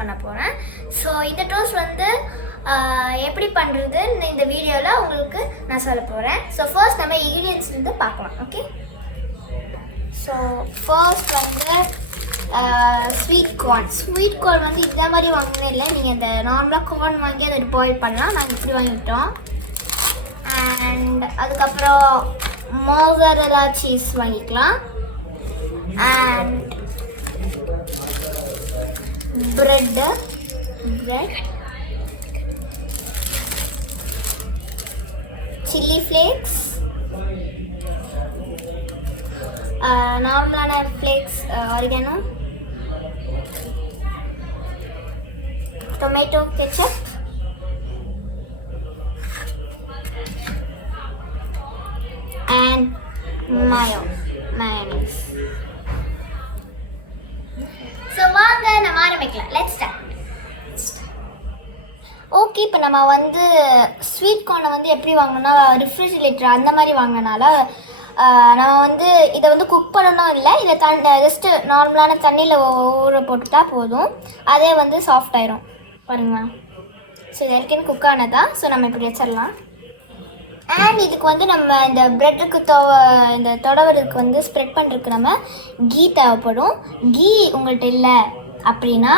பண்ண போகிறேன். ஸோ இந்த டோஸ்ட் வந்து எப்படி பண்ணுறதுன்னு இந்த வீடியோவில் உங்களுக்கு நான் சொல்ல போகிறேன். ஸோ ஃபர்ஸ்ட் நம்ம இன்க்ரீடியன்ஸ் வந்து பார்க்கலாம். ஓகே, ஸோ ஃபர்ஸ்ட் வந்து ஸ்வீட் கார்ன் வந்து இந்த மாதிரி வாங்கினே இல்லை, நீங்கள் இந்த நார்மலாக கார்ன் வாங்கி அதை பாயில் பண்ணலாம். நாங்கள் இப்படி வாங்கிட்டோம். அண்ட் அதுக்கப்புறம் மோசரெல்லா சீஸ் வாங்கிக்கலாம். அண்ட் பிரெட் சில்லி ஃப்ளேக்ஸ், நார்மலான flakes, oregano, tomato ketchup, and mayonnaise. So வாங்க நம்ம ஆரம்பிக்கலாம். Let's start. ஓகே, இப்போ நம்ம வந்து ஸ்வீட் கார்னை வந்து எப்படி வாங்கினா ரெஃப்ரிஜிரேட்டர் அந்த மாதிரி வாங்கினால நம்ம வந்து இதை வந்து குக் பண்ணணும் இல்லை, இதை ஜஸ்ட்டு நார்மலான தண்ணியில் ஊற போட்டுட்டா போதும், அதே வந்து சாஃப்ட் ஆயிரும் பாருங்களா. ஸோ இது ஏற்கனவே குக் ஆனதான். ஸோ நம்ம இப்படி வச்சிடலாம். அண்ட் இதுக்கு வந்து நம்ம இந்த ப்ரெட்டுக்கு இந்த தொடவருக்கு வந்து ஸ்ப்ரெட் பண்ணுறதுக்கு நம்ம கீ தேவைப்படும். கீ உங்கள்கிட்ட இல்லை அப்படின்னா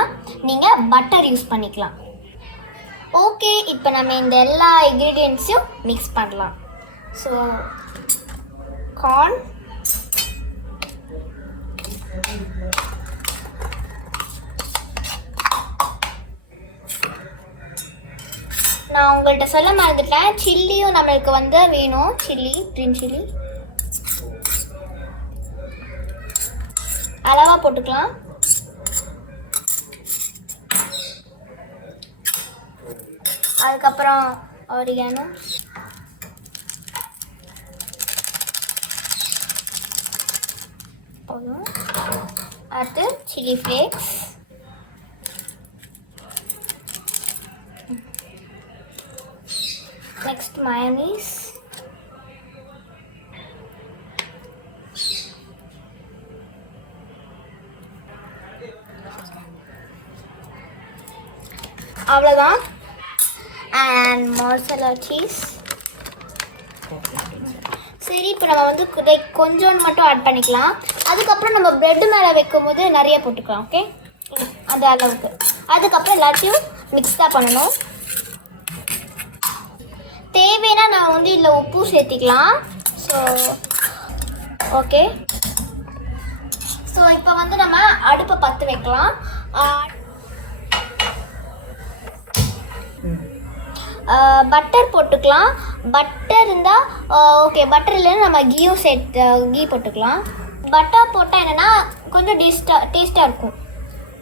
நீங்கள் பட்டர் யூஸ் பண்ணிக்கலாம். ஓகே, இப்போ நம்ம இந்த எல்லா இன்க்ரீடியன்ட்ஸையும் மிக்ஸ் பண்ணலாம். ஸோ கார்ன், நான் உங்கள்கிட்ட சொல்ல மறந்துட்டேன், சில்லியும் நம்மளுக்கு வந்து வேணும். க்ரீன் சில்லி அளவாக போட்டுக்கலாம். அதுக்கப்புறம் ஆரிகானோ, போதும். அடுத்து சில்லி ஃப்ளேக்ஸ், next mayonnaise, அவ்வளோதான். And mozzarella cheese. சரி, இப்போ நம்ம வந்து கொஞ்சோண்டு மட்டும் ஆட் பண்ணிக்கலாம். அதுக்கப்புறம் நம்ம ப்ரெட்டு மேலே வைக்கும் போது நிறைய போட்டுக்கலாம். ஓகே, அந்த அளவுக்கு. அதுக்கப்புறம் எல்லாத்தையும் மிக்ஸ் தான் பண்ணணும். தேவைன்னா நான் வந்து இதில் உப்பு சேர்த்திக்கலாம். ஸோ ஓகே, ஸோ இப்போ வந்து நம்ம அடுப்பை பற்ற வைக்கலாம். பட்டர் போட்டுக்கலாம். பட்டர் இருந்தால் ஓகே, பட்டர் இல்லைன்னா நம்ம கீ போட்டுக்கலாம். பட்டர் போட்டால் என்னென்னா கொஞ்சம் டேஸ்ட்டாக இருக்கும்.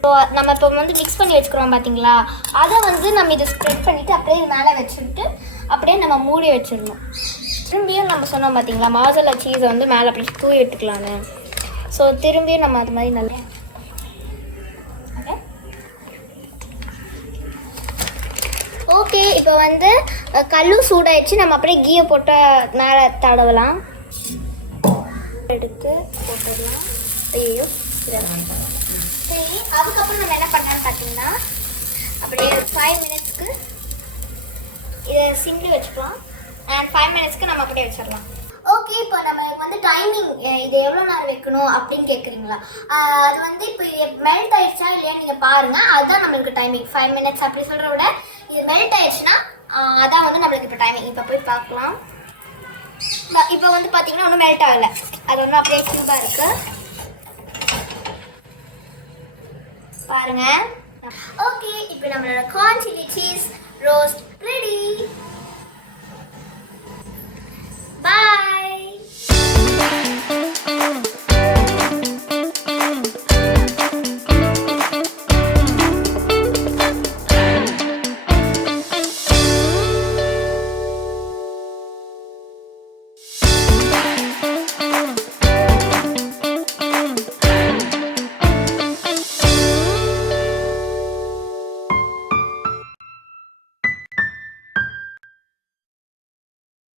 ஸோ நம்ம இப்போ வந்து மிக்ஸ் பண்ணி வச்சுக்கிறோம் பார்த்தீங்களா, அதை வந்து நம்ம இதை ஸ்ப்ரெட் பண்ணிவிட்டு அப்படியே இது மேலே வச்சுட்டு அப்படியே நம்ம மூடி வச்சிடணும். திரும்பியும் நம்ம சொன்னோம் பார்த்தீங்களா, மொசரெல்லா சீஸை வந்து மேலே அப்படி தூவி விட்டுக்கலான்னு. ஸோ திரும்பியும் நம்ம அது மாதிரி நல்லா ஓகே. இப்போ வந்து கல்லும் சூடாயிடுச்சு, நம்ம அப்படியே கீயை போட்டு மேலே தடவலாம். எடுத்து போட்டுடலாம். ஐயோ, சரி. அதுக்கப்புறம் நம்ம என்ன பண்ணலான்னு பார்த்தீங்கன்னா, அப்படியே 5 மினிட்ஸ்க்கு இதை சிம்லி வச்சுக்கலாம். அண்ட் 5 மினிட்ஸ்க்கு நம்ம அப்படியே வச்சிடலாம். ஓகே, இப்போ நம்ம வந்து டைமிங் இது எவ்வளோ நேரம் வைக்கணும் அப்படின்னு கேட்குறீங்களா? அது வந்து இப்போ மெல்ட் ஆயிடுச்சா இல்லையா நீங்கள் பாருங்கள், அதுதான் நம்மளுக்கு டைமிங். 5 மினிட்ஸ் அப்படி சொல்கிற விட இது மெல்ட் ஆயிடுச்சுன்னா அதான் வந்து நம்மளுக்கு இப்போ டைமிங். இப்போ போய் பார்க்கலாம். இப்போ வந்து பார்த்தீங்கன்னா ஒன்றும் மெல்ட் ஆகலை, அது ஒன்றும் அப்படியே கியூபாக இருக்குது பாருங்க. ஓகே, இப்போ நம்மளோட corn chilli cheese roast ready. Bye.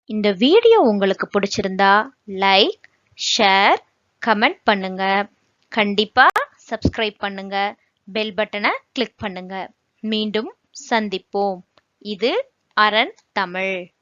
இந்த வீடியோ உங்களுக்கு பிடிச்சிருந்தா லைக், ஷேர், கமெண்ட் பண்ணுங்க. கண்டிப்பா சப்ஸ்கிரைப் பண்ணுங்க. பெல் பட்டனை கிளிக் பண்ணுங்க. மீண்டும் சந்திப்போம். இது அரண் தமிழ்.